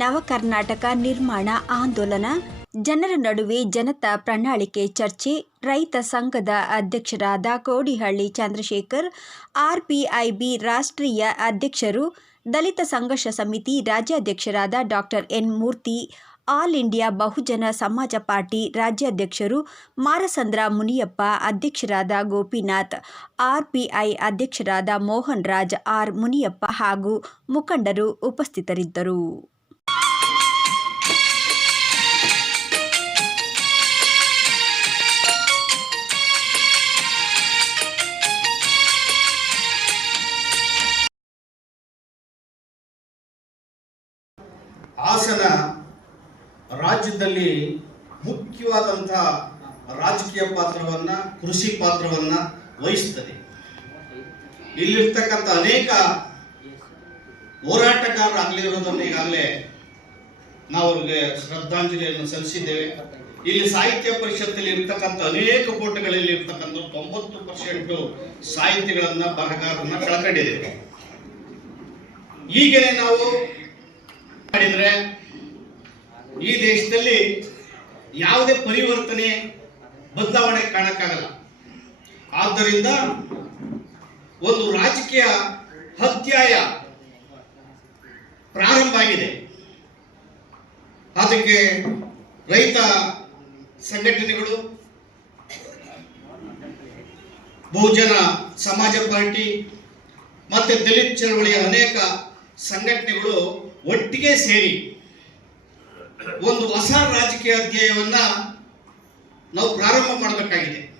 ನವ ಕರ್ನಾಟಕ ನಿರ್ಮಾಣ ಆಂದೋಲನ, ಜನರ ನಡುವೆ ಜನತಾ ಪ್ರಣಾಳಿಕೆ ಚರ್ಚೆ, ರೈತ ಸಂಘದ ಅಧ್ಯಕ್ಷರಾದ ಕೋಡಿಹಳ್ಳಿ ಚಂದ್ರಶೇಖರ್, ಆರ್ಪಿಐಬಿ ರಾಷ್ಟ್ರೀಯ ಅಧ್ಯಕ್ಷರು, ದಲಿತ ಸಂಘರ್ಷ ಸಮಿತಿ ರಾಜ್ಯಾಧ್ಯಕ್ಷರಾದ doctor N Murthy, all India Bahujan Samaj party ರಾಜ್ಯಾಧ್ಯಕ್ಷರು ಮಾರಸಂದ್ರ ಮುನಿಯಪ್ಪ ಅಧ್ಯಕ್ಷರಾದ ಗೋಪಿನಾಥ್, ಆರ್ಪಿಐ ಅಧ್ಯಕ್ಷರಾದ ಮೋಹನ್ ರಾಜ್ ಆರ್ ಮುನಿಯಪ್ಪ ಹಾಗೂ ಮುಖಂಡರು ಉಪಸ್ಥಿತರಿದ್ದರು. ರಾಜ್ಯದಲ್ಲಿ ಮುಖ್ಯವಾದಂತಹ ರಾಜಕೀಯ ಪಾತ್ರವನ್ನ, ಕೃಷಿ ಪಾತ್ರವನ್ನ ವಹಿಸ್ತದೆ. ಇಲ್ಲಿರ್ತಕ್ಕಂಥ ಅನೇಕ ಹೋರಾಟಗಾರರಾಗಲಿರೋದನ್ನು ಈಗಾಗಲೇ ನಾವು ಅವ್ರಿಗೆ ಶ್ರದ್ಧಾಂಜಲಿಯನ್ನು ಸಲ್ಲಿಸಿದ್ದೇವೆ. ಇಲ್ಲಿ ಸಾಹಿತ್ಯ ಪರಿಷತ್ತಲ್ಲಿ ಇರ್ತಕ್ಕಂಥ ಅನೇಕ ಕೋಟಗಳಲ್ಲಿ ಇರ್ತಕ್ಕಂಥ ತೊಂಬತ್ತು ಪರ್ಸೆಂಟ್ ಸಾಹಿತ್ಯಗಳನ್ನ, ಬರಹಗಾರರನ್ನ ಕಳ್ಕೊಂಡಿದ್ದೇವೆ. ಈಗಲೇ ನಾವು ಮಾಡಿದ್ರೆ ಈ ದೇಶದಲ್ಲಿ ಯಾವುದೇ ಪರಿವರ್ತನೆ, ಬದಲಾವಣೆ ಕಾಣಕ್ಕಾಗಲ್ಲ. ಆದ್ದರಿಂದ ಒಂದು ರಾಜಕೀಯ ಅತ್ಯಾಯ ಪ್ರಾರಂಭ ಆಗಿದೆ. ಅದಕ್ಕೆ ರೈತ ಸಂಘಟನೆಗಳು, ಬಹುಜನ ಸಮಾಜ ಪಾರ್ಟಿ ಮತ್ತೆ ದಲಿತ ಚಳವಳಿಯ ಅನೇಕ ಸಂಘಟನೆಗಳು ಒಟ್ಟಿಗೆ ಸೇರಿ ಒಂದು ಹೊಸ ರಾಜಕೀಯ ಅಧ್ಯಾಯವನ್ನ ನಾವು ಪ್ರಾರಂಭ ಮಾಡಬೇಕಾಗಿದೆ.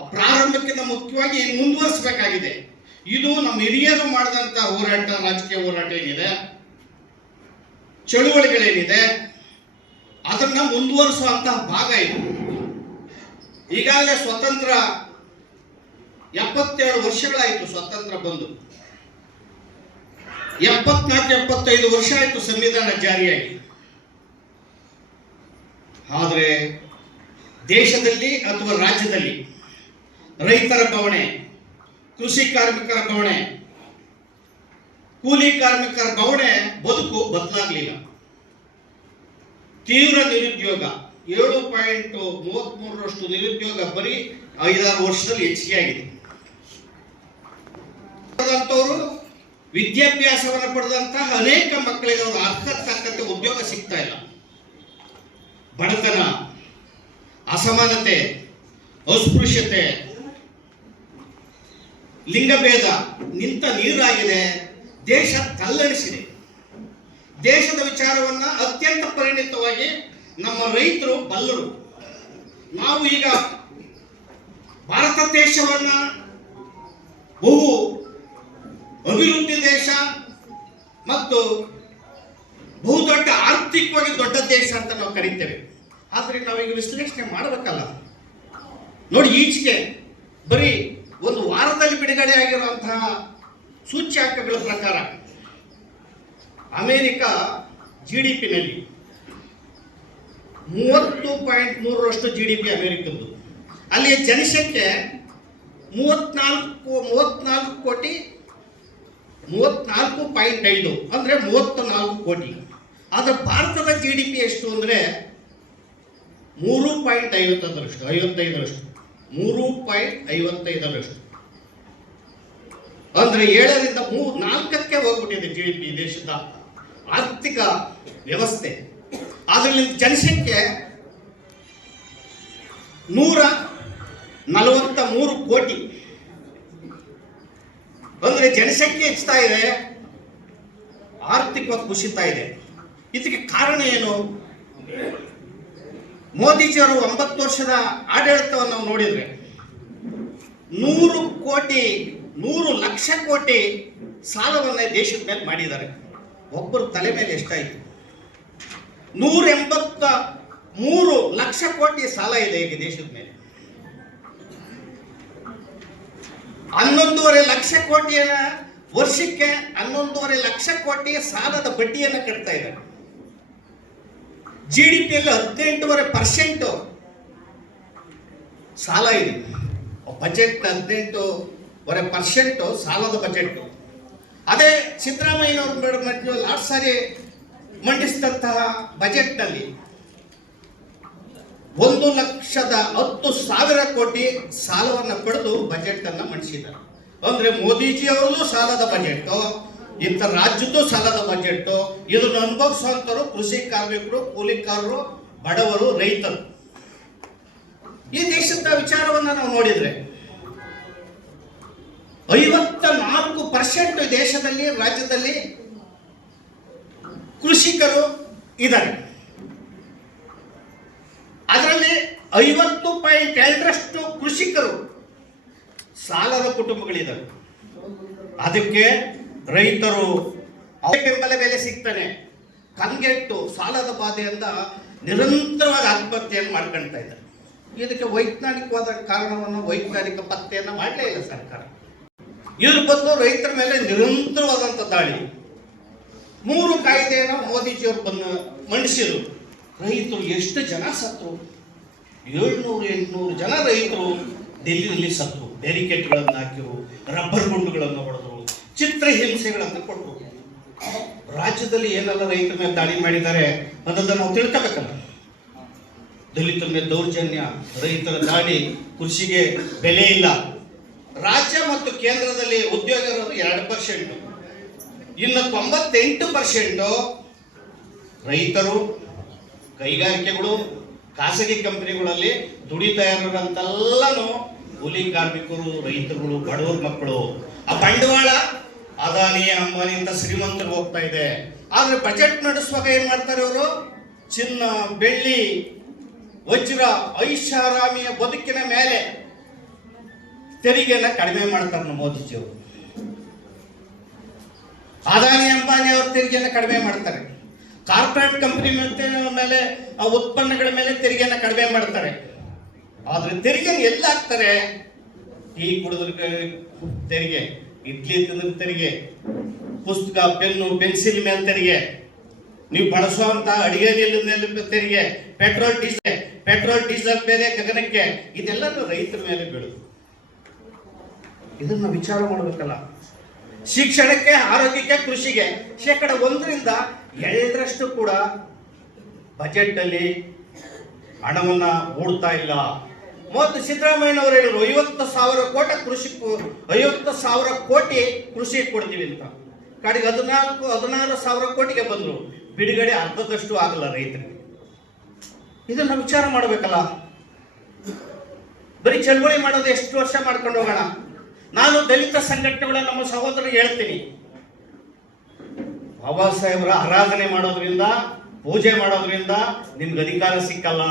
ಆ ಪ್ರಾರಂಭಕ್ಕಿಂತ ಮುಖ್ಯವಾಗಿ ಮುಂದುವರಿಸಬೇಕಾಗಿದೆ. ಇದು ನಮ್ಮ ಹಿರಿಯರು ಮಾಡಿದಂತ ಹೋರಾಟ, ರಾಜಕೀಯ ಹೋರಾಟ ಏನಿದೆ? ಚಳುವಳಿಗಳೇನಿದೆ? ಅದನ್ನ ಮುಂದುವರಿಸುವಂತಹ ಭಾಗ ಇದು. ಈಗಾಗಲೇ ಸ್ವತಂತ್ರ ಎಪ್ಪತ್ತೇಳು ವರ್ಷಗಳಾಯಿತು ಸ್ವತಂತ್ರ ಬಂದು. ಎಪ್ಪತ್ನಾಲ್ಕು, ಎಪ್ಪತ್ತೈದು ವರ್ಷ ಆಯಿತು ಸಂವಿಧಾನ ಜಾರಿಯಾಗಿ. ಆದರೆ ದೇಶದಲ್ಲಿ ಅಥವಾ ರಾಜ್ಯದಲ್ಲಿ ರೈತರ ಬವಣೆ, ಕೃಷಿ ಕಾರ್ಮಿಕರ ಬವಣೆ, ಕೂಲಿ ಕಾರ್ಮಿಕರ ಬವಣೆ ಬದುಕು ಬದಲಾಗಲಿಲ್ಲ. ತೀವ್ರ ನಿರುದ್ಯೋಗ, ಏಳು ಪಾಯಿಂಟ್ ಮೂವತ್ಮೂರರಷ್ಟು ನಿರುದ್ಯೋಗ ಬರೀ ಐದಾರು ವರ್ಷದಲ್ಲಿ ಹೆಚ್ಚಿಗೆ ಆಗಿದೆ ವಿದ್ಯಾಭ್ಯಾಸವನ್ನು ಪಡೆದಂತಹ ಅನೇಕ ಮಕ್ಕಳಿಗೆ ಅವರು ಅರ್ಥಕ್ಕೆ ತಕ್ಕಂತೆ ಉದ್ಯೋಗ ಸಿಗ್ತಾ ಇಲ್ಲ ಬಡತನ, ಅಸಮಾನತೆ, ಅಸ್ಪೃಶ್ಯತೆ, ಲಿಂಗಭೇದ ನಿಂತ ನೀರಾಗಿದೆ, ದೇಶ ತಲ್ಲಣಿಸಿದೆ. ದೇಶದ ವಿಚಾರವನ್ನ ಅತ್ಯಂತ ಪರಿಣಿತವಾಗಿ ನಮ್ಮ ರೈತರು ಬಲ್ಲರು. ನಾವು ಈಗ ಭಾರತ ದೇಶವನ್ನ ಬಹು ಅಭಿವೃದ್ಧಿ ದೇಶ ಮತ್ತು ಬಹುದೊಡ್ಡ ಆರ್ಥಿಕವಾಗಿ ದೊಡ್ಡ ದೇಶ ಅಂತ ನಾವು ಕರಿತೇವೆ. ಆದ್ರೆ ಈಗ ವಿಶ್ಲೇಷಣೆ ಮಾಡಬೇಕಲ್ಲ. ನೋಡಿ, ಈಚೆಗೆ ಬರೀ ಒಂದು ವಾರದಲ್ಲಿ ಬಿಡುಗಡೆ ಆಗಿರುವಂತಹ ಸೂಚ್ಯಾಂಕಗಳ ಪ್ರಕಾರ ಅಮೆರಿಕ ಜಿ ಡಿ ಪಿನಲ್ಲಿ ಮೂವತ್ತು ಪಾಯಿಂಟ್ ಮೂರರಷ್ಟು ಜಿ ಡಿ ಪಿ ಅಮೆರಿಕದ್ದು. ಅಲ್ಲಿಯ ಜನಸಂಖ್ಯೆ ಮೂವತ್ನಾಲ್ಕು ಮೂವತ್ನಾಲ್ಕು ಕೋಟಿ, ಮೂವತ್ನಾಲ್ಕು ಪಾಯಿಂಟ್ ಐದು, ಅಂದರೆ ಮೂವತ್ತ ನಾಲ್ಕು ಕೋಟಿ. ಆದರೆ ಭಾರತದ ಜಿ ಡಿ ಪಿ ಎಷ್ಟು ಅಂದರೆ ಮೂರು ಪಾಯಿಂಟ್ ಐವತ್ತದರಷ್ಟು, ಐವತ್ತೈದರಷ್ಟು, ಮೂರು ಪಾಯಿಂಟ್ ಐವತ್ತೈದರಷ್ಟು. ಅಂದರೆ ಏಳರಿಂದ ಮೂ ನಾಲ್ಕಕ್ಕೆ ಹೋಗ್ಬಿಟ್ಟಿದೆ ಜಿ ಡಿ ಪಿ ದೇಶದ ಆರ್ಥಿಕ ವ್ಯವಸ್ಥೆ. ಅದರಲ್ಲಿ ಜನಸಂಖ್ಯೆ ನೂರ ನಲವತ್ತ ಮೂರು ಕೋಟಿ. ಅಂದ್ರೆ ಜನಸಂಖ್ಯೆ ಹೆಚ್ಚುತ್ತಾ ಇದೆ, ಆರ್ಥಿಕವಾಗಿ ಕುಸಿತಾ ಇದೆ. ಇದಕ್ಕೆ ಕಾರಣ ಏನು? ಮೋದಿಜಿಯವರು ಒಂಬತ್ತು ವರ್ಷದ ಆಡಳಿತವನ್ನು ನಾವು ನೋಡಿದ್ರೆ ನೂರು ಕೋಟಿ, ನೂರು ಲಕ್ಷ ಕೋಟಿ ಸಾಲವನ್ನ ದೇಶದ ಮೇಲೆ ಮಾಡಿದ್ದಾರೆ. ಒಬ್ಬರು ತಲೆ ಮೇಲೆ ಎಷ್ಟಾಯಿತು? ನೂರ ಎಂಬತ್ತ ಮೂರು ಲಕ್ಷ ಕೋಟಿ ಸಾಲ ಇದೆ ಈಗ ದೇಶದ ಮೇಲೆ. ಹನ್ನೊಂದೂವರೆ ಲಕ್ಷ ಕೋಟಿಯ ವರ್ಷಕ್ಕೆ ಹನ್ನೊಂದೂವರೆ ಲಕ್ಷ ಕೋಟಿ ಸಾಲದ ಬಡ್ಡಿಯನ್ನು ಕಟ್ತಾ ಇದ್ದಾರೆ. ಜಿ ಡಿ ಪಿಯಲ್ಲಿ ಹದಿನೆಂಟೂವರೆ ಪರ್ಸೆಂಟು ಸಾಲ ಇದೆ. ಬಜೆಟ್ ಹದಿನೆಂಟೂವರೆ ಪರ್ಸೆಂಟು ಸಾಲದ ಬಜೆಟ್ ಅದೇ ಸಿದ್ದರಾಮಯ್ಯನವ್ರು ಮೇಡಮ್ ಲಾಸ್ಟ್ ಸಾರಿ ಮಂಡಿಸಿದಂತಹ ಬಜೆಟ್ನಲ್ಲಿ ಒಂದು ಲಕ್ಷದ ಹತ್ತು ಸಾವಿರ ಕೋಟಿ ಸಾಲವನ್ನು ಪಡೆದು ಬಜೆಟನ್ನು ಮಂಡಿಸಿದ್ದಾರೆ. ಅಂದ್ರೆ ಮೋದಿಜಿ ಅವರದು ಸಾಲದ ಬಜೆಟ್ ಇಂಥ ರಾಜ್ಯದ್ದು ಸಾಲದ ಬಜೆಟ್ ಇದನ್ನು ಅನುಭವಿಸುವಂತರು ಕೃಷಿ ಕಾರ್ಮಿಕರು, ಕೂಲಿಕಾರರು, ಬಡವರು, ರೈತರು. ಈ ದೇಶದ ವಿಚಾರವನ್ನ ನಾವು ನೋಡಿದ್ರೆ ಐವತ್ತ ನಾಲ್ಕು ಪರ್ಸೆಂಟ್ ದೇಶದಲ್ಲಿ, ರಾಜ್ಯದಲ್ಲಿ ಕೃಷಿಕರು ಇದ್ದಾರೆ. ಅದರಲ್ಲಿ ಐವತ್ತು ಪಾಯಿಂಟ್ ಎರಡರಷ್ಟು ಕೃಷಿಕರು ಸಾಲದ ಕುಟುಂಬಗಳಿದ್ದಾರೆ. ಅದಕ್ಕೆ ರೈತರು ಬೆಂಬಲ ಬೆಲೆ ಸಿಗ್ತಾನೆ. ಕಂಗೆಟ್ಟು ಸಾಲದ ಬಾಧೆಯಿಂದ ನಿರಂತರವಾಗಿ ಆತ್ಮಹತ್ಯೆಯನ್ನು ಮಾಡ್ಕೊಳ್ತಾ ಇದ್ದಾರೆ. ಇದಕ್ಕೆ ವೈಜ್ಞಾನಿಕವಾದ ಕಾರಣವನ್ನು ವೈಜ್ಞಾನಿಕ ಪತ್ತೆಯನ್ನು ಮಾಡಲೇ ಇಲ್ಲ ಸರ್ಕಾರ. ಇದ್ರ ಬದಲು ರೈತರ ಮೇಲೆ ನಿರಂತರವಾದಂಥ ದಾಳಿ. ಮೂರು ಕಾಯ್ದೆಯನ್ನು ಮೋದಿಜಿಯವರು ಬಂದು ಮಂಡಿಸಿದರು. ರೈತರು ಎಷ್ಟು ಜನ ಸತ್ರು ಏಳ್ನೂರು, ಎಂಟುನೂರು ಜನ ರೈತರು ಡೆಲ್ಲಿನಲ್ಲಿ ಸತ್ರು ಬ್ಯಾರಿಕೇಡ್ಗಳನ್ನು ಹಾಕಿರು ರಬ್ಬರ್ ಗುಂಡುಗಳನ್ನು ಹೊಡೆದ್ರು. ಚಿತ್ರಹಿಂಸೆಗಳನ್ನು ಕೊಟ್ಟು ರಾಜ್ಯದಲ್ಲಿ ಏನೆಲ್ಲ ರೈತರ ಮೇಲೆ ದಾಳಿ ಮಾಡಿದ್ದಾರೆ ಅನ್ನೋದನ್ನು ನಾವು ತಿಳ್ಕೋಬೇಕಲ್ಲ. ದಲಿತರ ದೌರ್ಜನ್ಯ, ರೈತರ ದಾಳಿ, ಕೃಷಿಗೆ ಬೆಲೆ ಇಲ್ಲ. ರಾಜ್ಯ ಮತ್ತು ಕೇಂದ್ರದಲ್ಲಿ ಉದ್ಯೋಗ ಎರಡು ಪರ್ಸೆಂಟ್. ಇನ್ನು ತೊಂಬತ್ತೆಂಟು ಪರ್ಸೆಂಟು ರೈತರು, ಕೈಗಾರಿಕೆಗಳು, ಖಾಸಗಿ ಕಂಪನಿಗಳಲ್ಲಿ ದುಡಿತಾ ಕೂಲಿ ಕಾರ್ಮಿಕರು, ರೈತರುಗಳು, ಬಡವರ ಮಕ್ಕಳು. ಆ ಬಂಡವಾಳ ಅದಾನಿ ಅಂಬಾನಿ ಅಂತ ಶ್ರೀಮಂತರು ಹೋಗ್ತಾ ಇದೆ. ಆದ್ರೆ ಬಜೆಟ್ ನಡೆಸುವಾಗ ಏನ್ ಮಾಡ್ತಾರೆ ಅವರು? ಚಿನ್ನ, ಬೆಳ್ಳಿ, ವಜ್ರ, ಐಷಾರಾಮಿಯ ಬದುಕಿನ ಮೇಲೆ ತೆರಿಗೆನ ಕಡಿಮೆ ಮಾಡ್ತಾರೆ ನಮ್ಮ ಮೋದಿಜಿಯವರು ಅದಾನಿ ಅಂಬಾನಿ ಅವ್ರ ತೆರಿಗೆನ ಕಡಿಮೆ ಮಾಡ್ತಾರೆ. ಕಾರ್ಪೊರೇಟ್ ಕಂಪನಿ ಮೇಲೆ, ಆ ಉತ್ಪನ್ನಗಳ ಮೇಲೆ ತೆರಿಗೆನ ಕಡಿಮೆ ಮಾಡ್ತಾರೆ. ಆದ್ರೆ ತೆರಿಗೆ ಎಲ್ಲ ಹಾಕ್ತಾರೆ? ಟೀ ಕುಡಿದ್ರ ತೆರಿಗೆ. ಇಡ್ಲಿ ತಿಂದ್ರ ತೆರಿಗೆ, ಪುಸ್ತಕ, ಪೆನ್ನು ಪೆನ್ಸಿಲ್ ಮೇಲೆ ತೆರಿಗೆ. ನೀವು ಬಳಸುವಂತಹ ಅಡಿಗೆ ಮೇಲೆ ತೆರಿಗೆ ಪೆಟ್ರೋಲ್ ಡೀಸೆಲ್ ಪೆಟ್ರೋಲ್ ಡೀಸೆಲ್ ಮೇಲೆ ಗಗನಕ್ಕೆ ಇದೆಲ್ಲ ರೈತರ ಮೇಲೆ ಬೀಳುದು. ಇದನ್ನ ವಿಚಾರ ಮಾಡಬೇಕಲ್ಲ. ಶಿಕ್ಷಣಕ್ಕೆ, ಆರೋಗ್ಯಕ್ಕೆ, ಕೃಷಿಗೆ ಶೇಕಡ ಒಂದರಿಂದ ಎರಡರಷ್ಟು ಕೂಡ ಬಜೆಟ್ ಅಲ್ಲಿ ಹಣವನ್ನ ಹೂಡ್ತಾ ಇಲ್ಲ. ಮತ್ತು ಸಿದ್ದರಾಮಯ್ಯನವರು ಹೇಳಿದ್ರು, ಐವತ್ತು ಸಾವಿರ ಕೋಟಿ ಕೃಷಿ ಐವತ್ತು ಸಾವಿರ ಕೋಟಿ ಕೃಷಿ ಕೊಡ್ತೀವಿ ಅಂತ. ಕಡೆಗೆ ಹದಿನಾಲ್ಕು, ಹದಿನಾರು ಸಾವಿರ ಕೋಟಿಗೆ ಬಂದರು. ಬಿಡುಗಡೆ ಅರ್ಧದಷ್ಟು ಆಗಲ್ಲ ರೈತರಿಗೆ. ಇದನ್ನ ವಿಚಾರ ಮಾಡಬೇಕಲ್ಲ? ಬರೀ ಚಳವಳಿ ಮಾಡೋದು ಎಷ್ಟು ವರ್ಷ ಮಾಡ್ಕೊಂಡು ಹೋಗೋಣ? ನಾನು ದಲಿತ ಸಂಘಟನೆಗಳ ನಮ್ಮ ಸಹೋದರಿಗೆ ಹೇಳ್ತೀನಿ. ಬಾಬಾ ಸಾಹೇಬರ ಆರಾಧನೆ ಮಾಡೋದ್ರಿಂದ, ಪೂಜೆ ಮಾಡೋದ್ರಿಂದ ನಿಮ್ಗೆ ಅಧಿಕಾರ ಸಿಕ್ಕಲ್ಲ.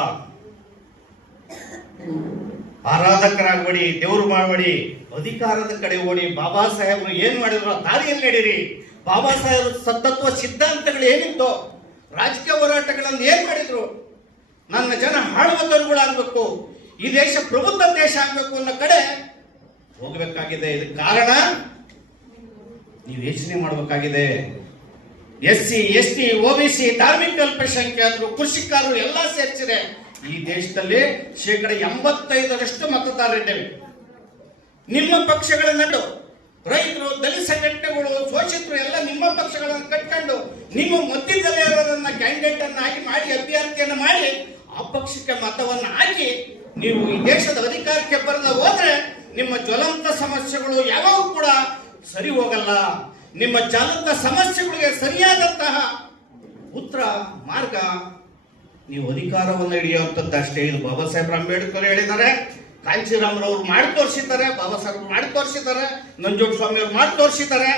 ಆರಾಧಕರಾಗ್ಬೇಡಿ, ದೇವರು ಮಾಡಬೇಡಿ, ಅಧಿಕಾರದ ಕಡೆ ಓಡಿ, ಬಾಬಾ ಸಾಹೇಬರು ಏನ್ ಮಾಡಿದ್ರು ದಾರಿಯಲ್ಲಿ ನಡೀರಿ. ಬಾಬಾ ಸಾಹೇಬ್ ಸತ್ತತ್ವ ಸಿದ್ಧಾಂತಗಳು ಏನಿತ್ತು, ರಾಜಕೀಯ ಹೋರಾಟಗಳನ್ನು ಏನ್ ಮಾಡಿದ್ರು? ನನ್ನ ಜನ ಹಾಳುವಂತರುಗಳಾಗಬೇಕು ಈ ದೇಶ ಪ್ರಬುದ್ಧ ದೇಶ ಆಗ್ಬೇಕು ಅನ್ನೋ ಕಡೆ ಹೋಗಬೇಕಾಗಿದೆ. ಇದಕ್ಕೆ ಕಾರಣ, ನೀವು ಯೋಚನೆ ಮಾಡಬೇಕಾಗಿದೆ. S C S T O B C, ಧಾರ್ಮಿಕ ಅಲ್ಪಸಂಖ್ಯಾತರು, ಕೃಷಿಕರು ಎಲ್ಲ ಸೇರಿಸಿದೆ. ಈ ದೇಶದಲ್ಲಿ ಶೇಕಡ ಎಂಬತ್ತೈದರಷ್ಟು ಮತದಾರರಿದ್ದೇವೆ ನಿಮ್ಮ ಪಕ್ಷಗಳ ನಡು ರೈತರು, ದಲಿತ ಸಂಘಟನೆಗಳು, ಶೋಷಿತರು ಎಲ್ಲ ನಿಮ್ಮ ಪಕ್ಷಗಳನ್ನು ಕಟ್ಕೊಂಡು, ನಿಮ್ಮ ಮಧ್ಯದಲ್ಲಿ ಇರೋದನ್ನ ಕ್ಯಾಂಡಿಡೇಟ್ ಅನ್ನ ಆಗಿ ಮಾಡಿ, ಅಭ್ಯರ್ಥಿಯನ್ನು ಮಾಡಿ, ಆ ಪಕ್ಷಕ್ಕೆ ಮತವನ್ನ ಹಾಕಿ, ನೀವು ಈ ದೇಶದ ಅಧಿಕಾರಕ್ಕೆ ಬರದ ಹೋದ್ರೆ ನಿಮ್ಮ ಜ್ವಲಂತ ಸಮಸ್ಯೆಗಳು ಯಾವಾಗ ಕೂಡ ಸರಿ ಹೋಗಲ್ಲ. ನಿಮ್ಮ ಜ್ವಲಂತ ಸಮಸ್ಯೆಗಳಿಗೆ ಸರಿಯಾದಂತಹ ಉತ್ತರ, ಮಾರ್ಗ ನೀವು ಅಧಿಕಾರವನ್ನು ಹಿಡಿಯುವಂಥದ್ದು ಅಷ್ಟೇ ಇದು ಬಾಬಾ ಸಾಹೇಬ್ ಅಂಬೇಡ್ಕರ್ ಹೇಳಿದ್ದಾರೆ. ಕಾಂಚೀರಾಮ್ರವ್ರು ಮಾಡಿ ತೋರಿಸಿದ್ದಾರೆ. ಬಾಬಾ ಸಾಹೇಬ್ ಮಾಡಿ ತೋರಿಸಿದ್ದಾರೆ. ನಂಜೋಡ್ ಸ್ವಾಮಿ ಅವ್ರು ಮಾಡಿ ತೋರಿಸಿದ್ದಾರೆ.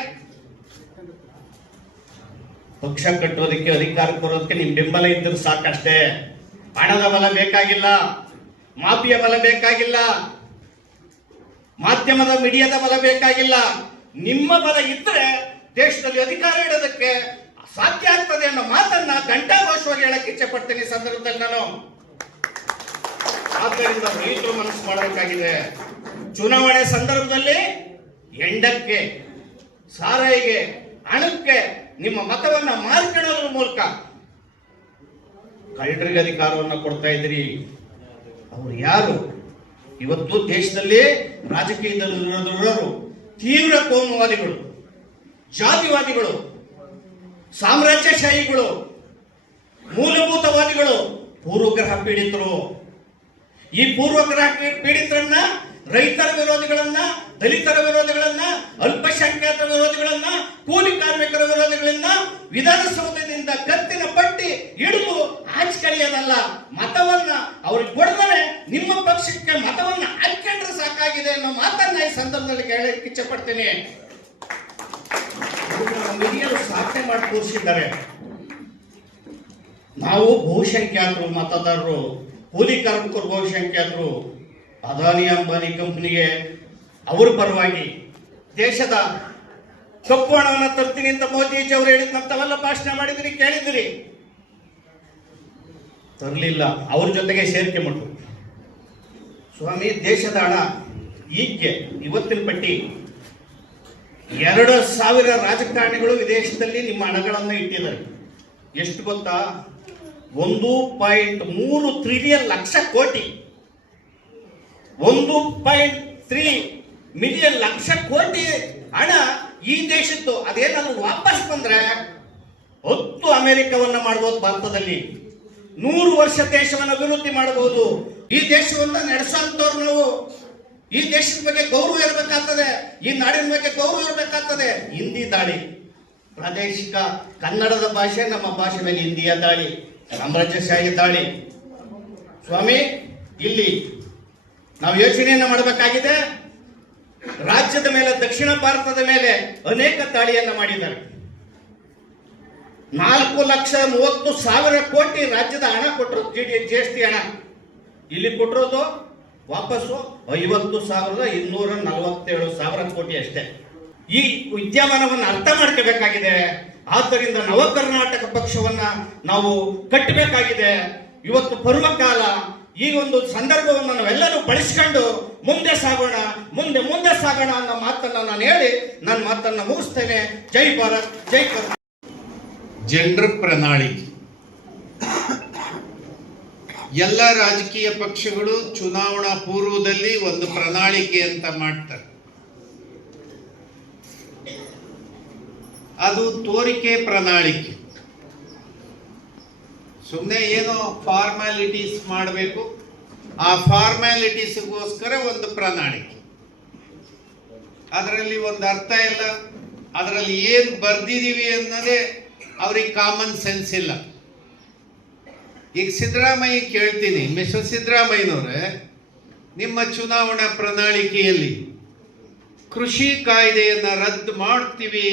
ಪಕ್ಷ ಕಟ್ಟೋದಕ್ಕೆ ಅಧಿಕಾರ ಕೊಡೋದಕ್ಕೆ ನಿಮ್ ಬೆಂಬಲ ಇದ್ದರೆ ಸಾಕಷ್ಟೇ. ಹಣದ ಬಲ ಬೇಕಾಗಿಲ್ಲ. ಮಾಫಿಯ ಬಲ ಬೇಕಾಗಿಲ್ಲ. ಮಾಧ್ಯಮದ, ಮೀಡಿಯಾದ ಬಲ ಬೇಕಾಗಿಲ್ಲ. ನಿಮ್ಮ ಬಲ ಇದ್ರೆ ದೇಶದಲ್ಲಿ ಅಧಿಕಾರ ಇಡೋದಕ್ಕೆ ಸಾಧ್ಯ ಆಗ್ತದೆ ಅನ್ನೋ ಮಾತನ್ನ ಘಂಟಾಘೋಷವಾಗಿ ಹೇಳಕ್ ಇಚ್ಛೆ ಪಡ್ತೀನಿ ಸಂದರ್ಭದಲ್ಲಿ ನಾನು. ಆದ್ದರಿಂದ ರೈತರು ಮನಸ್ಸು ಮಾಡಬೇಕಾಗಿದೆ. ಚುನಾವಣೆ ಸಂದರ್ಭದಲ್ಲಿ ಎಂಡಕ್ಕೆ, ಸಾರಾಯಿಗೆ, ಹಣಕ್ಕೆ ನಿಮ್ಮ ಮತವನ್ನ ಮಾರ್ಕೊಳ್ಳೋದ್ರ ಮೂಲಕ ಕಳ್ಳರಿಗೆ ಅಧಿಕಾರವನ್ನ ಕೊಡ್ತಾ ಇದ್ರಿ ಅವ್ರು ಯಾರು? ಇವತ್ತು ದೇಶದಲ್ಲಿ ರಾಜಕೀಯದಲ್ಲಿ ತೀವ್ರ ಕೋಮುವಾದಿಗಳು, ಜಾತಿವಾದಿಗಳು ಸಾಮ್ರಾಜ್ಯಶಾಹಿಗಳು, ಮೂಲಭೂತವಾದಿಗಳು, ಪೂರ್ವಗ್ರಹ ಪೀಡಿತರು. ಈ ಪೂರ್ವಗ್ರಹ ಪೀಡಿತರನ್ನ, ರೈತರ ವಿರೋಧಿಗಳನ್ನ, ದಲಿತರ ವಿರೋಧಿಗಳನ್ನ, ಅಲ್ಪಸಂಖ್ಯಾತರ ವಿರೋಧಿಗಳನ್ನ, ಕೂಲಿ ಕಾರ್ಮಿಕರ ವಿರೋಧಿಗಳನ್ನ ವಿಧಾನಸೌಧದಿಂದ ಕತ್ತಿನ ಪಟ್ಟಿ ಹಿಡಿದು ಆಚಕಳಿಯೋದಲ್ಲ ಮತವನ್ನ ಅವ್ರಿಗೆ ಕೊಡದರೆ ನಿಮ್ಮ ಪಕ್ಷಕ್ಕೆ ಮತವನ್ನ ಹಾಕೊಂಡ್ರೆ ಸಾಕಾಗಿದೆ ಅನ್ನೋ ಮಾತನ್ನ ಈ ಸಂದರ್ಭದಲ್ಲಿ ಕೇಳಕ್ಕೆ ಇಚ್ಛೆ ಪಡ್ತೀನಿ. ಹಿರಿಯರು ಸಾಧನೆ ಮಾಡಿ ತೋರಿಸಿದ್ದಾರೆ. ನಾವು ಬಹುಸಂಖ್ಯಾತರು, ಮತದಾರರು, ಕೂಲಿ ಕಾರ್ಮಿಕರು ಬಹುಸಂಖ್ಯಾತರು, ಅದಾನಿ ಅಂಬಾನಿ ಕಂಪನಿಗೆ ಅವ್ರ ಪರವಾಗಿ ದೇಶದ ಕಪ್ಪು ಹಣವನ್ನು ತರ್ತೀನಿ ಅಂತ ಮೋದಿಜಿ ಅವರು ಹೇಳಿದ್ ನಂತವೆಲ್ಲ ತಾವೆಲ್ಲ ಭಾಷಣ ಮಾಡಿದ್ರಿ, ಕೇಳಿದಿರಿ. ತರಲಿಲ್ಲ, ಅವ್ರ ಜೊತೆಗೆ ಸೇರಿಕೆ ಮಾಡ್ರು ಸ್ವಾಮಿ, ದೇಶದ ಹಣ ಈಗ್ಗೆ, ಇವತ್ತಿನ ಪಟ್ಟಿ ಎರಡು ಸಾವಿರ ರಾಜಕಾರಣಿಗಳು ವಿದೇಶದಲ್ಲಿ ನಿಮ್ಮ ಹಣಗಳನ್ನು ಇಟ್ಟಿದ್ದಾರೆ. ಎಷ್ಟು ಗೊತ್ತಾ? ಒಂದು ಪಾಯಿಂಟ್ ಮೂರು ಟ್ರಿಲಿಯನ್ ಲಕ್ಷ ಕೋಟಿ. ಒಂದು ಪಾಯಿಂಟ್ ತ್ರೀ ಮಿಲಿಯನ್ ಲಕ್ಷ ಕೋಟಿ ಹಣ ಈ ದೇಶದ್ದು. ಅದೇನಾದ್ರು ವಾಪಸ್ ಬಂದ್ರೆ ಹತ್ತು ಅಮೆರಿಕವನ್ನ ಮಾಡಬಹುದು ಭಾರತದಲ್ಲಿ. ನೂರು ವರ್ಷ ದೇಶವನ್ನು ಅಭಿವೃದ್ಧಿ ಮಾಡಬಹುದು ಈ ದೇಶವನ್ನ ನಡೆಸಂತವ್ರು ನಾವು. ಈ ದೇಶದ ಬಗ್ಗೆ ಗೌರವ ಇರಬೇಕಾಗ್ತದೆ, ಈ ನಾಡಿನ ಬಗ್ಗೆ ಗೌರವ ಇರಬೇಕಾಗ್ತದೆ. ಹಿಂದಿ ದಾಳಿ. ಪ್ರಾದೇಶಿಕ ಕನ್ನಡದ ಭಾಷೆ, ನಮ್ಮ ಭಾಷೆ ಮೇಲೆ ಹಿಂದಿಯ ದಾಳಿ, ಸಾಮ್ರಾಜ್ಯಶಾಹಿ ದಾಳಿ. ಸ್ವಾಮಿ, ಇಲ್ಲಿ ನಾವು ಯೋಚನೆಯನ್ನು ಮಾಡಬೇಕಾಗಿದೆ. ರಾಜ್ಯದ ಮೇಲೆ, ದಕ್ಷಿಣ ಭಾರತದ ಮೇಲೆ ಅನೇಕ ದಾಳಿಯನ್ನು ಮಾಡಿದ್ದಾರೆ. ನಾಲ್ಕು ಲಕ್ಷ ಮೂವತ್ತು ಸಾವಿರ ಕೋಟಿ ರಾಜ್ಯದ ಹಣ ಕೊಟ್ಟರು G D G S T ಹಣ. ಇಲ್ಲಿ ಕೊಟ್ಟಿರೋದು ವಾಪಸ್ಸು ಐವತ್ತು ಸಾವಿರದ ಇನ್ನೂರ ನಲವತ್ತೇಳು ಸಾವಿರ ಕೋಟಿ ಅಷ್ಟೇ. ಈ ವಿದ್ಯಮಾನವನ್ನು ಅರ್ಥ ಮಾಡ್ಕೋಬೇಕಾಗಿದೆ. ಆದ್ದರಿಂದ ನವ ಕರ್ನಾಟಕ ಪಕ್ಷವನ್ನ ನಾವು ಕಟ್ಟಬೇಕಾಗಿದೆ. ಇವತ್ತು ಪರ್ವಕಾಲ ಈ ಒಂದು ಸಂದರ್ಭವನ್ನು ನಾವೆಲ್ಲರೂ ಬಳಸ್ಕೊಂಡು ಮುಂದೆ ಸಾಗೋಣ, ಮುಂದೆ ಮುಂದೆ ಸಾಗೋಣ ಅನ್ನೋ ಮಾತನ್ನ ನಾನು ಹೇಳಿ ನನ್ನ ಮಾತನ್ನ ಮುಗಿಸ್ತೇನೆ. ಜೈ ಭಾರತ್, ಜೈ ಕರ್ನಾಟಕ. ಜನರ ಪ್ರಣಾಳಿಕೆ ಎಲ್ಲ ರಾಜಕೀಯ ಪಕ್ಷಗಳು ಚುನಾವಣಾ ಪೂರ್ವದಲ್ಲಿ ಒಂದು ಪ್ರಣಾಳಿಕೆ ಅಂತ ಮಾಡ್ತಾರೆ. ಅದು ತೋರಿಕೆ ಪ್ರಣಾಳಿಕೆ. ಸುಮ್ಮನೆ ಏನೋ ಫಾರ್ಮ್ಯಾಲಿಟೀಸ್ ಮಾಡಬೇಕು. ಆ ಫಾರ್ಮ್ಯಾಲಿಟೀಸ್ಗೋಸ್ಕರ ಒಂದು ಪ್ರಣಾಳಿಕೆ. ಅದರಲ್ಲಿ ಒಂದು ಅರ್ಥ ಇಲ್ಲ. ಅದರಲ್ಲಿ ಏನು ಬರ್ದಿದೀವಿ ಅನ್ನೋದೇ ಅವ್ರಿಗೆ ಕಾಮನ್ ಸೆನ್ಸ್ ಇಲ್ಲ. ಈಗ ಸಿದ್ದರಾಮಯ್ಯ ಕೇಳ್ತೀನಿ, ಮಿಸ್ಟರ್ ಸಿದ್ದರಾಮಯ್ಯನವ್ರೆ, ನಿಮ್ಮ ಚುನಾವಣಾ ಪ್ರಣಾಳಿಕೆಯಲ್ಲಿ ಕೃಷಿ ಕಾಯ್ದೆಯನ್ನ ರದ್ದು ಮಾಡ್ತೀವಿ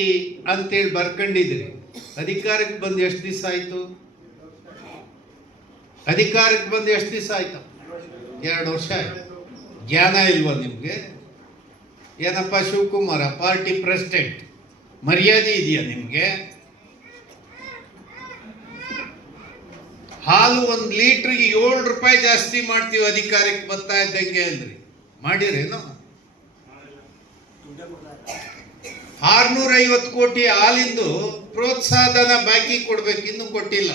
ಅಂತೇಳಿ ಬರ್ಕೊಂಡಿದ್ರಿ. ಅಧಿಕಾರಕ್ಕೆ ಬಂದು ಎಷ್ಟು ದಿವಸ ಆಯ್ತು? ಅಧಿಕಾರಕ್ಕೆ ಬಂದು ಎಷ್ಟು ದಿವಸ ಆಯಿತು? ಎರಡು ವರ್ಷ ಆಯ್ತು. ಜ್ಞಾನ ಇಲ್ವಾ ನಿಮಗೆ? ಏನಪ್ಪ ಶಿವಕುಮಾರ, ಪಾರ್ಟಿ ಪ್ರೆಸಿಡೆಂಟ್, ಮರ್ಯಾದೆ ಇದೆಯಾ ನಿಮಗೆ? ಹಾಲು ಒಂದು ಲೀಟ್ರಿಗೆ ಏಳು ರೂಪಾಯಿ ಜಾಸ್ತಿ ಮಾಡ್ತೀವಿ ಅಧಿಕಾರಕ್ಕೆ ಬರ್ತಾ ಇದ್ದಂಗೆ ಅಂದ್ರಿ. ಮಾಡಿರೇನು ಆರ್ನೂರ ಐವತ್ತು ಕೋಟಿ ಹಾಲಿಂದು ಪ್ರೋತ್ಸಾಹಧನ ಬಾಕಿ ಕೊಡ್ಬೇಕು, ಇನ್ನೂ ಕೊಟ್ಟಿಲ್ಲ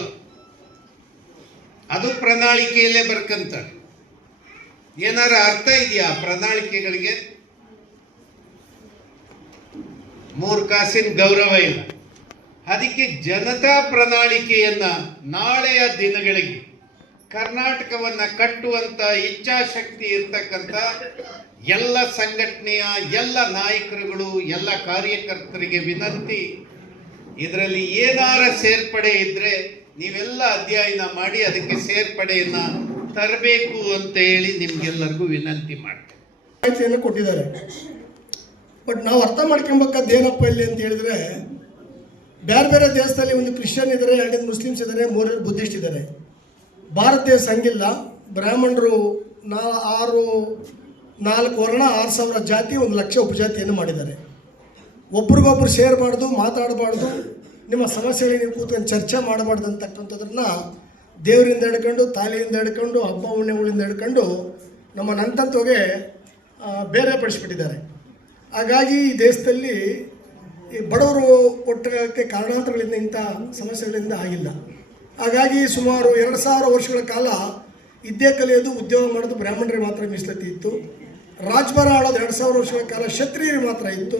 ಅದು ಪ್ರಣಾಳಿಕೆಯಲ್ಲೇ ಬರ್ಕಂತಾರೆ. ಏನಾರ ಅರ್ಥ ಇದೆಯಾ ಪ್ರಣಾಳಿಕೆಗಳಿಗೆ? ಮೂರು ಕಾಸಿನ ಗೌರವ ಇಲ್ಲ. ಅದಕ್ಕೆ ಜನತಾ ಪ್ರಣಾಳಿಕೆಯನ್ನ ನಾಳೆಯ ದಿನಗಳಿಗೆ ಕರ್ನಾಟಕವನ್ನ ಕಟ್ಟುವಂತ ಇಚ್ಛಾಶಕ್ತಿ ಇರ್ತಕ್ಕಂಥ ಎಲ್ಲ ಸಂಘಟನೆಯ ಎಲ್ಲ ನಾಯಕರುಗಳು, ಎಲ್ಲ ಕಾರ್ಯಕರ್ತರಿಗೆ ವಿನಂತಿ. ಇದರಲ್ಲಿ ಏನಾರ ಸೇರ್ಪಡೆ ಇದ್ರೆ ನೀವೆಲ್ಲ ಅಧ್ಯಯನ ಮಾಡಿ ಅದಕ್ಕೆ ಸೇರ್ಪಡೆಯನ್ನ ತರಬೇಕು ಅಂತ ಹೇಳಿ ನಿಮ್ಗೆಲ್ಲರಿಗೂ ವಿನಂತಿ ಮಾಡ್ತೇನೆ. ಕೊಟ್ಟಿದ್ದಾರೆ. ಬಟ್ ನಾವು ಅರ್ಥ ಮಾಡ್ಕೊಬೇಕಾದ್ದು ಏನಪ್ಪ ಇಲ್ಲಿ ಅಂತ ಹೇಳಿದ್ರೆ ಬೇರೆ ಬೇರೆ ದೇಶದಲ್ಲಿ ಒಂದು ಕ್ರಿಶ್ಚಿಯನ್ ಇದ್ದಾರೆ ಎರಡನೇ ಮುಸ್ಲಿಮ್ಸ್ ಇದ್ದಾರೆ ಮೂರನೇ ಬುದ್ಧಿಸ್ಟ್ ಇದ್ದಾರೆ. ಭಾರತ ದೇಶ ಹಂಗಿಲ್ಲ. ಬ್ರಾಹ್ಮಣರು ನಾ ಆರು, ನಾಲ್ಕು ವರ್ಣ, ಆರು ಸಾವಿರ ಜಾತಿ, ಒಂದು ಲಕ್ಷ ಉಪಜಾತಿಯನ್ನು ಮಾಡಿದ್ದಾರೆ. ಒಬ್ರಿಗೊಬ್ರು ಸೇರಬಾರ್ದು ಮಾತಾಡಬಾರ್ದು, ನಿಮ್ಮ ಸಮಸ್ಯೆಗಳಿಗೆ ನೀವು ಕೂತ್ಕೊಂಡು ಚರ್ಚೆ ಮಾಡಬಾರ್ದು ಅಂತಕ್ಕಂಥದ್ರನ್ನ ದೇವರಿಂದ ಹಿಡ್ಕೊಂಡು ತಾಲಿಯಿಂದ ಹಿಡ್ಕೊಂಡು, ಹಬ್ಬ, ಹುಣ್ಣಿಮೆಗಳಿಂದ ಹಿಡ್ಕೊಂಡು ನಮ್ಮ ನಂತಂತೋಗೆ ಬೇರೆ ಪಡಿಸ್ಬಿಟ್ಟಿದ್ದಾರೆ. ಹಾಗಾಗಿ ಈ ದೇಶದಲ್ಲಿ ಈ ಬಡವರು ಒಟ್ಟಕ್ಕೆ ಕಾರಣಾಂತರಗಳಿಂದ ಇಂಥ ಸಮಸ್ಯೆಗಳಿಂದ ಆಗಿಲ್ಲ. ಹಾಗಾಗಿ ಸುಮಾರು ಎರಡು ಸಾವಿರ ವರ್ಷಗಳ ಕಾಲ ಇದ್ದೇ ಕಲಿಯೋದು ಉದ್ಯೋಗ ಮಾಡೋದು ಬ್ರಾಹ್ಮಣರಿಗೆ ಮಾತ್ರ ಮೀಸಲಾತಿ ಇತ್ತು. ರಾಜಭಾರ ಆಡೋದು ಎರಡು ಸಾವಿರ ವರ್ಷಗಳ ಕಾಲ, ಕ್ಷತ್ರಿಯರಿಗೆ ಮಾತ್ರ ಇತ್ತು.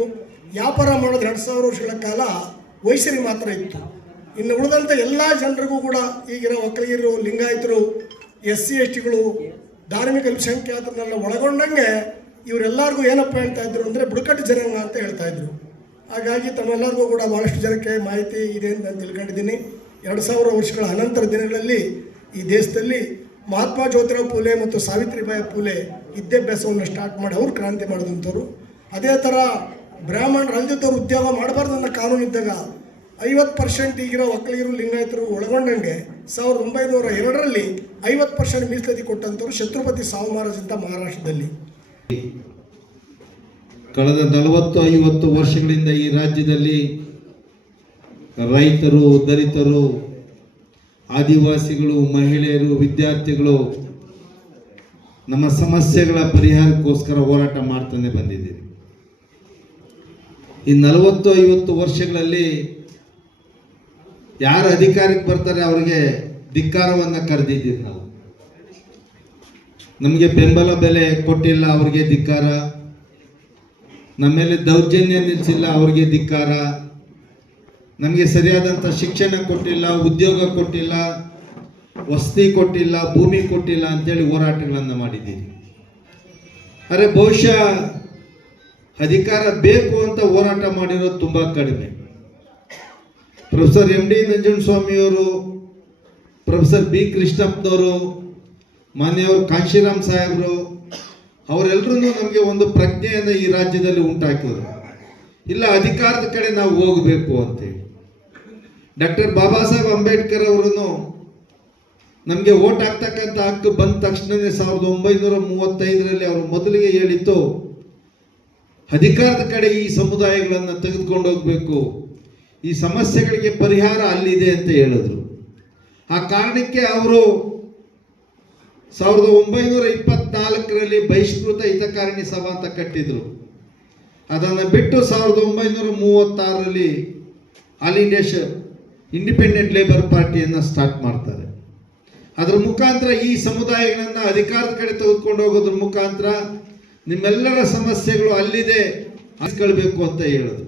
ವ್ಯಾಪಾರ ಮಾಡೋದು ಎರಡು ಸಾವಿರ ವರ್ಷಗಳ ಕಾಲ ವಯಸ್ಸರಿಗೆ ಮಾತ್ರ ಇತ್ತು. ಇನ್ನು ಉಳಿದಂಥ ಎಲ್ಲ ಜನರಿಗೂ ಕೂಡ ಈಗಿನ ಒಕ್ಕಲಿಗರು, ಲಿಂಗಾಯತರು ಎಸ್ ಸಿ ಎಸ್ ಟಿಗಳು ಧಾರ್ಮಿಕ ಅಲ್ಪಸಂಖ್ಯಾತರನ್ನೆಲ್ಲ ಒಳಗೊಂಡಂಗೆ ಇವರೆಲ್ಲರಿಗೂ ಏನಪ್ಪ ಹೇಳ್ತಾ ಇದ್ರು ಅಂದರೆ ಬುಡಕಟ್ಟು ಜನಾಂಗ ಅಂತ ಹೇಳ್ತಾ ಇದ್ರು. ಹಾಗಾಗಿ ತಮ್ಮೆಲ್ಲರಿಗೂ ಕೂಡ ಭಾಳಷ್ಟು ಜನಕ್ಕೆ ಮಾಹಿತಿ ಇದೆ ಅಂತ ನಾನು ತಿಳ್ಕೊಂಡಿದ್ದೀನಿ. ಎರಡು ಸಾವಿರ ವರ್ಷಗಳ ಅನಂತರ ದಿನಗಳಲ್ಲಿ ಈ ದೇಶದಲ್ಲಿ ಮಹಾತ್ಮ ಜ್ಯೋತಿರಾವ್ ಪೂಲೆ ಮತ್ತು ಸಾವಿತ್ರಿಬಾಯಿ ಪೂಲೆ ವಿದ್ಯಾಭ್ಯಾಸವನ್ನು ಸ್ಟಾರ್ಟ್ ಮಾಡಿ ಅವ್ರು ಕ್ರಾಂತಿ ಮಾಡಿದಂಥವ್ರು. ಅದೇ ಥರ ಬ್ರಾಹ್ಮಣ ಅಲ್ದಿದ್ದವ್ರು ಉದ್ಯೋಗ ಮಾಡಬಾರ್ದು ಅನ್ನೋ ಕಾನೂನು ಇದ್ದಾಗ ಐವತ್ತು ಪರ್ಸೆಂಟ್ ಈಗಿರೋ ಒಕ್ಕಲಿಗರು ಲಿಂಗಾಯತರು ಒಳಗೊಂಡಂಗೆ ಸಾವಿರದ ಒಂಬೈನೂರ ಎರಡರಲ್ಲಿ ಐವತ್ತು ಪರ್ಸೆಂಟ್ ಮೀಸಲಾತಿ ಕೊಟ್ಟಂಥವ್ರು ಛತ್ರಪತಿ ಸಾವು ಮಹಾರಾಜ್ ಅಂತ ಮಹಾರಾಷ್ಟ್ರದಲ್ಲಿ. ಕಳೆದ ನಲವತ್ತು ಐವತ್ತು ವರ್ಷಗಳಿಂದ ಈ ರಾಜ್ಯದಲ್ಲಿ ರೈತರು, ದಲಿತರು, ಆದಿವಾಸಿಗಳು, ಮಹಿಳೆಯರು, ವಿದ್ಯಾರ್ಥಿಗಳು ನಮ್ಮ ಸಮಸ್ಯೆಗಳ ಪರಿಹಾರಕ್ಕೋಸ್ಕರ ಹೋರಾಟ ಮಾಡ್ತಾನೆ ಬಂದಿದ್ದೀವಿ ಈ ನಲವತ್ತು ಐವತ್ತು ವರ್ಷಗಳಲ್ಲಿ ಯಾರು ಅಧಿಕಾರಕ್ಕೆ ಬರ್ತಾರೆ ಅವರಿಗೆ ಧಿಕ್ಕಾರವನ್ನು ಕರೆದಿದ್ದೀವಿ ನಾವು. ನಮಗೆ ಬೆಂಬಲ ಬೆಲೆ ಕೊಟ್ಟಿಲ್ಲ ಅವ್ರಿಗೆ ಧಿಕ್ಕಾರ. ನಮ್ಮ ಮೇಲೆ ದೌರ್ಜನ್ಯ ನಿಲ್ಲಿಸಿಲ್ಲ ಅವ್ರಿಗೆ ಧಿಕ್ಕಾರ. ನಮಗೆ ಸರಿಯಾದಂಥ ಶಿಕ್ಷಣ ಕೊಟ್ಟಿಲ್ಲ, ಉದ್ಯೋಗ ಕೊಟ್ಟಿಲ್ಲ, ವಸತಿ ಕೊಟ್ಟಿಲ್ಲ, ಭೂಮಿ ಕೊಟ್ಟಿಲ್ಲ ಅಂತೇಳಿ ಹೋರಾಟಗಳನ್ನು ಮಾಡಿದ್ದೀರಿ. ಅರೆ ಬಹುಶಃ ಅಧಿಕಾರ ಬೇಕು ಅಂತ ಹೋರಾಟ ಮಾಡಿರೋದು ತುಂಬ ಕಡಿಮೆ. ಪ್ರೊಫೆಸರ್ ಎಂ ಡಿ ನಂಜನಸ್ವಾಮಿಯವರು ಪ್ರೊಫೆಸರ್ ಬಿ. ಕೃಷ್ಣಪ್ಪನವರು ಮಾನ್ಯವರು ಕಾಂಶಿರಾಮ್ ಸಾಹೇಬರು ಅವರೆಲ್ಲರೂ ನಮಗೆ ಒಂದು ಪ್ರಜ್ಞೆಯನ್ನು ಈ ರಾಜ್ಯದಲ್ಲಿ ಉಂಟಾಕಿದ್ರು. ಇಲ್ಲ, ಅಧಿಕಾರದ ಕಡೆ ನಾವು ಹೋಗಬೇಕು ಅಂತೇಳಿ. ಡಾಕ್ಟರ್ ಬಾಬಾ ಸಾಹೇಬ್ ಅಂಬೇಡ್ಕರ್ ಅವರು ನಮಗೆ ಓಟ್ ಹಾಕ್ತಕ್ಕಂಥ ಹಕ್ಕು ಬಂದ ತಕ್ಷಣವೇ ಸಾವಿರದ ಒಂಬೈನೂರ ಮೂವತ್ತೈದರಲ್ಲಿ ಅವರು ಮೊದಲಿಗೆ ಹೇಳಿತ್ತು, ಅಧಿಕಾರದ ಕಡೆ ಈ ಸಮುದಾಯಗಳನ್ನು ತೆಗೆದುಕೊಂಡು ಹೋಗಬೇಕು. ಈ ಸಮಸ್ಯೆಗಳಿಗೆ ಪರಿಹಾರ ಅಲ್ಲಿದೆ ಅಂತ ಹೇಳಿದ್ರು. ಆ ಕಾರಣಕ್ಕೆ ಅವರು ಸಾವಿರದ ಒಂಬೈನೂರ ಇಪ್ಪತ್ನಾಲ್ಕರಲ್ಲಿ ಬಹಿಷ್ಕೃತ ಹಿತಕಾರಣಿ ಸಭಾ ಅಂತ ಕಟ್ಟಿದ್ರು. ಅದನ್ನು ಬಿಟ್ಟು ಸಾವಿರದ ಒಂಬೈನೂರ ಮೂವತ್ತಾರರಲ್ಲಿ ಆಲ್ ಇಂಡಿಯಾ ಇಂಡಿಪೆಂಡೆಂಟ್ ಲೇಬರ್ ಪಾರ್ಟಿಯನ್ನು ಸ್ಟಾರ್ಟ್ ಮಾಡ್ತಾರೆ. ಅದರ ಮುಖಾಂತರ ಈ ಸಮುದಾಯಗಳನ್ನು ಅಧಿಕಾರದ ಕಡೆ ತೆಗೆದುಕೊಂಡು ಹೋಗೋದ್ರ ಮುಖಾಂತರ ನಿಮ್ಮೆಲ್ಲರ ಸಮಸ್ಯೆಗಳು ಅಲ್ಲಿದೆ ಹಂಚ್ಕೊಳ್ಬೇಕು ಅಂತ ಹೇಳೋದು